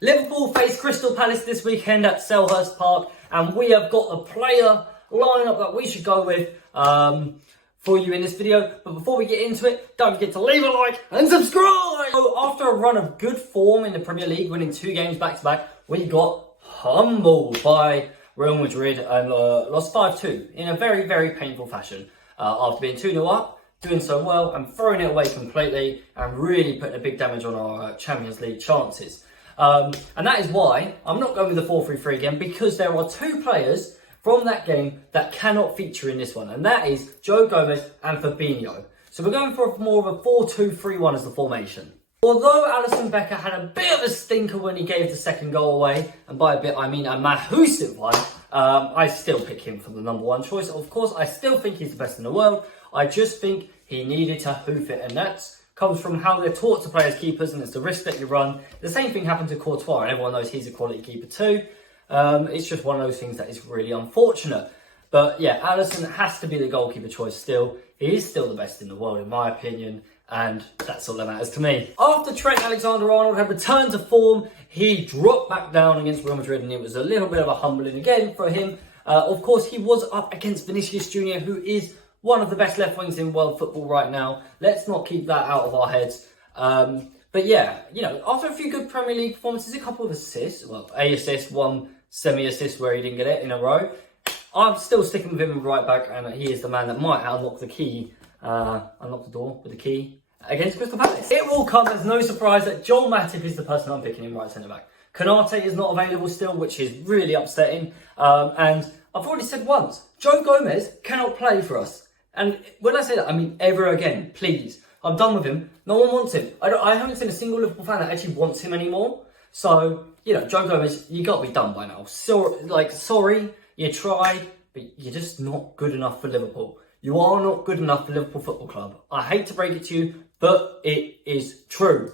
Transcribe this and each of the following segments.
Liverpool face Crystal Palace this weekend at Selhurst Park, and we have got a player lineup that we should go with for you in this video. But before we get into it, don't forget to leave a like and subscribe! So after a run of good form in the Premier League, winning 2 games back-to-back, we got humbled by Real Madrid and lost 5-2 in a very, very painful fashion. After being 2-0 up, doing so well and throwing it away completely and really putting a big damage on our Champions League chances. And that is why I'm not going with the 4-3-3 again, because there are 2 players from that game that cannot feature in this one, and that is Joe Gomez and Fabinho. So we're going for more of a 4-2-3-1 as the formation. Although Alisson Becker had a bit of a stinker when he gave the second goal away, and by a bit I mean a massive one, I still pick him for the number 1 choice. Of course, I still think he's the best in the world. I just think he needed to hoof it, and that comes from how they're taught to play as keepers, and it's the risk that you run. The same thing happened to Courtois, and everyone knows he's a quality keeper too. It's just one of those things that is really unfortunate. But yeah, Alisson has to be the goalkeeper choice still. He is still the best in the world, in my opinion, and that's all that matters to me. After Trent Alexander-Arnold had returned to form, he dropped back down against Real Madrid, and it was a little bit of a humbling again for him. Of course, he was up against Vinicius Jr., who is one of the best left wings in world football right now. Let's not keep that out of our heads. But yeah, you know, after a few good Premier League performances, a couple of assists, well, a assist, 1 semi-assist where he didn't get it in a row, I'm still sticking with him at right back, and he is the man that might unlock the key, unlock the door with the key against Crystal Palace. It will come as no surprise that Joel Matip is the person I'm picking in right centre-back. Konate is not available still, which is really upsetting. And I've already said once, Joe Gomez cannot play for us. And when I say that, I mean ever again, please. I'm done with him. No one wants him. I haven't seen a single Liverpool fan that actually wants him anymore. So, you know, Joe Gomez, you got to be done by now. So, sorry, you tried, but you're just not good enough for Liverpool. You are not good enough for Liverpool Football Club. I hate to break it to you, but it is true.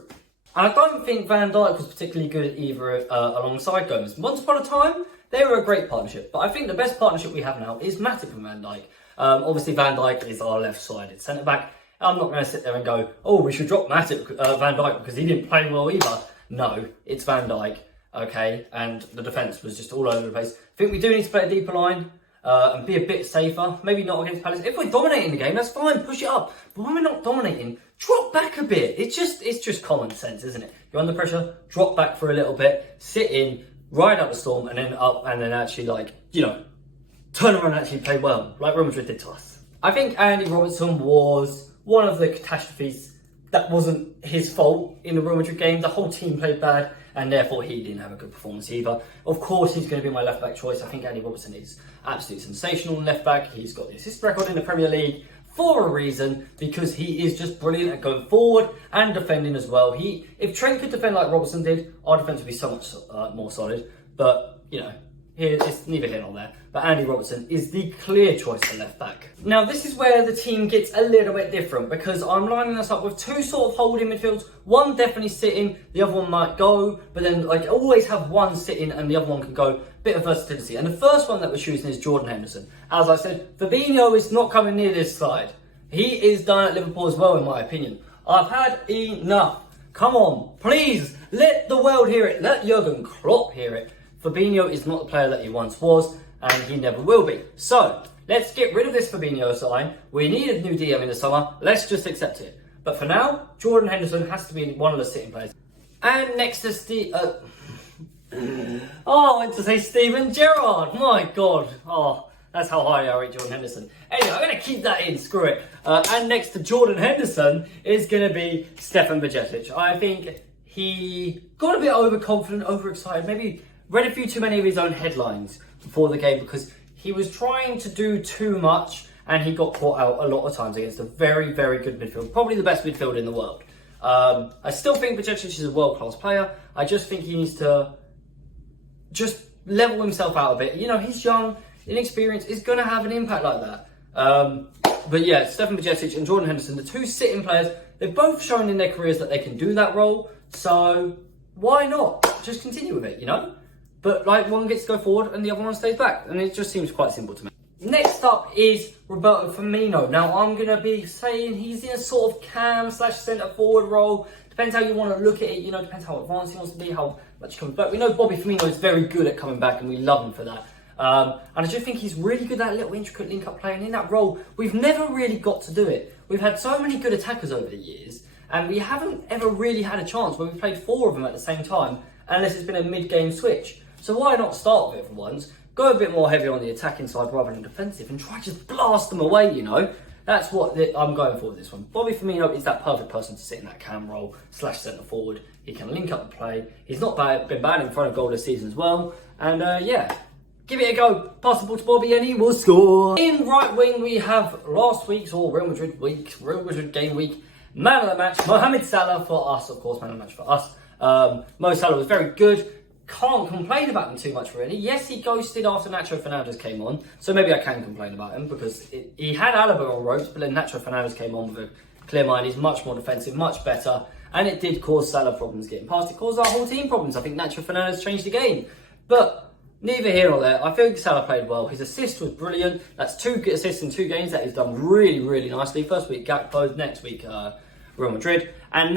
And I don't think Van Dijk was particularly good either alongside Gomez. Once upon a time, they were a great partnership. But I think the best partnership we have now is Matip and Van Dijk. Obviously, Van Dijk is our left-sided centre-back. I'm not going to sit there and go, oh, we should drop Matip, Van Dijk because he didn't play well either. No, it's Van Dijk, okay? And the defence was just all over the place. I think we do need to play a deeper line and be a bit safer. Maybe not against Palace. If we're dominating the game, that's fine, push it up. But when we're not dominating, drop back a bit. It's just common sense, isn't it? You're under pressure, drop back for a little bit, sit in, ride out the storm, and then up, and then actually, like, you know, turn around and actually play well, like Real Madrid did to us. I think Andy Robertson was one of the catastrophes that wasn't his fault in the Real Madrid game. The whole team played bad, and therefore he didn't have a good performance either. Of course, he's going to be my left-back choice. I think Andy Robertson is absolutely sensational in left-back. He's got the assist record in the Premier League for a reason, because he is just brilliant at going forward and defending as well. If Trent could defend like Robertson did, our defence would be so much more solid. But, you know, it's neither here nor there. But Andy Robertson is the clear choice for left back. Now, this is where the team gets a little bit different, because I'm lining this up with 2 sort of holding midfields. One definitely sitting, the other one might go, but then like always have one sitting and the other one can go. Bit of versatility. And the first one that we're choosing is Jordan Henderson. As I said, Fabinho is not coming near this side. He is done at Liverpool as well, in my opinion. I've had enough. Come on, please, let the world hear it. Let Jurgen Klopp hear it. Fabinho is not the player that he once was, and he never will be. So, let's get rid of this Fabinho sign. We need a new DM in the summer. Let's just accept it. But for now, Jordan Henderson has to be one of the sitting players. And next to Steve... I went to say Steven Gerrard. My God. Oh, that's how high I rate Jordan Henderson. Anyway, I'm going to keep that in. Screw it. And next to Jordan Henderson is going to be Stefan Bajcetic. I think he got a bit overconfident, overexcited, maybe read a few too many of his own headlines before the game, because he was trying to do too much and he got caught out a lot of times against a very, very good midfield. Probably the best midfield in the world. I still think Bajcetic is a world-class player. I just think he needs to just level himself out a bit. You know, he's young, inexperienced, is going to have an impact like that. But yeah, Stefan Bajcetic and Jordan Henderson, the 2 sitting players, they've both shown in their careers that they can do that role. So why not? Just continue with it, you know? But like, one gets to go forward and the other one stays back. And it just seems quite simple to me. Next up is Roberto Firmino. Now, I'm going to be saying he's in a sort of cam/centre forward role, Depends how you want to look at it, you know, depends how advanced he wants to be, how much he comes back. We know Bobby Firmino is very good at coming back and we love him for that. And I just think he's really good at that little intricate link-up play, and in that role, we've never really got to do it. We've had so many good attackers over the years, and we haven't ever really had a chance where we played 4 of them at the same time, unless it's been a mid-game switch. So why not start with it for once, go a bit more heavy on the attacking side rather than defensive, and try to just blast them away, you know? That's what I'm going for with this one. Bobby Firmino is that perfect person to sit in that cam role / centre forward. He can link up the play. He's not been bad in front of goal this season as well. And yeah, give it a go. Pass the ball to Bobby and he will score. In right wing, we have last week's Real Madrid game week man of the match, Mohamed Salah for us, of course, man of the match for us. Mo Salah was very good. Can't complain about him too much, really. Yes, he ghosted after Nacho Fernandes came on, so maybe I can complain about him because he had Alaba on ropes, but then Nacho Fernandes came on with a clear mind. He's much more defensive, much better, and it did cause Salah problems getting past. It caused our whole team problems. I think Nacho Fernandes changed the game, but neither here nor there. I think Salah played well. His assist was brilliant. That's 2 assists in 2 games that he's done really, really nicely. First week Gakpo, next week Real Madrid, and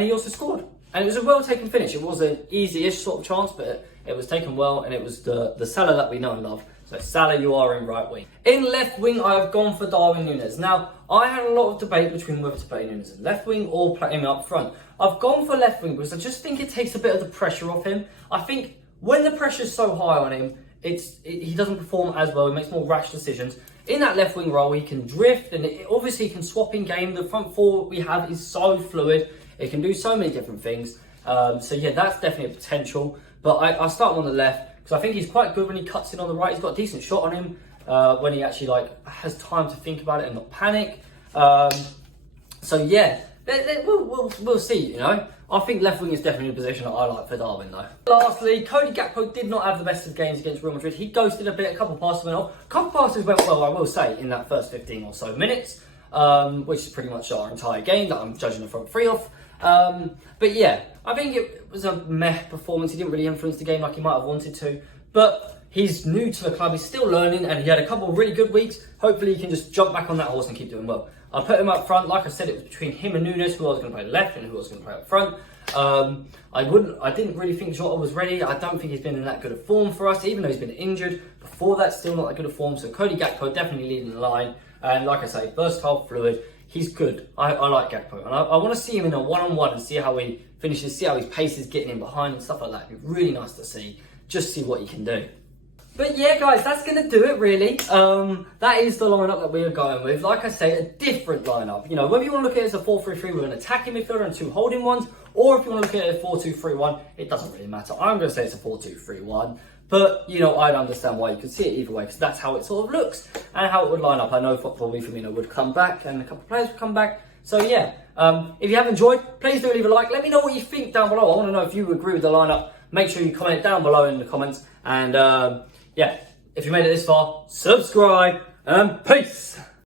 he also scored. And it was a well-taken finish. It was an easy-ish sort of chance, but it was taken well, and it was the Salah that we know and love. So Salah, you are in right wing. In left wing, I've gone for Darwin Núñez. Now, I had a lot of debate between whether to play Núñez in left wing or play him up front. I've gone for left wing because I just think it takes a bit of the pressure off him. I think when the pressure's so high on him, he doesn't perform as well. He makes more rash decisions. In that left wing role, he can drift, and obviously he can swap in game. The front 4 we have is so fluid. It can do so many different things. So yeah, that's definitely a potential. But I start him on the left because I think he's quite good when he cuts in on the right. He's got a decent shot on him when he actually has time to think about it and not panic. So yeah, we'll see, you know. I think left wing is definitely a position that I like for Darwin though. Lastly, Cody Gakpo did not have the best of games against Real Madrid. He ghosted a bit, a couple passes went off. A couple passes went well, I will say, in that first 15 or so minutes. Which is pretty much our entire game that I'm judging the front 3 off. But yeah, I think it was a meh performance. He didn't really influence the game like he might have wanted to. But he's new to the club, he's still learning, and he had a couple of really good weeks. Hopefully he can just jump back on that horse and keep doing well. I put him up front. Like I said, it was between him and Núñez, who I was going to play left and who I was going to play up front. I didn't really think Jota was ready. I don't think he's been in that good of form for us, even though he's been injured. Before that, still not that good of form. So Cody Gakpo definitely leading the line. And like I say, versatile, fluid. He's good. I like Gakpo. And I want to see him in a one-on-one and see how he finishes, see how his pace is getting in behind and stuff like that. It'd be really nice to see. Just see what he can do. But yeah, guys, that's going to do it, really. That is the lineup that we are going with. Like I say, a different lineup. You know, whether you want to look at it as a 4-3-3 with an attacking midfielder and 2 holding ones, or if you want to look at it as a 4-2-3-1, it doesn't really matter. I'm going to say it's a 4-2-3-1. But, you know, I'd understand why you could see it either way, because that's how it sort of looks and how it would line up. I know Bobby Firmino would come back and a couple of players would come back. So, yeah, if you have enjoyed, please do leave a like. Let me know what you think down below. I want to know if you agree with the lineup. Make sure you comment it down below in the comments. And, yeah, if you made it this far, subscribe and peace.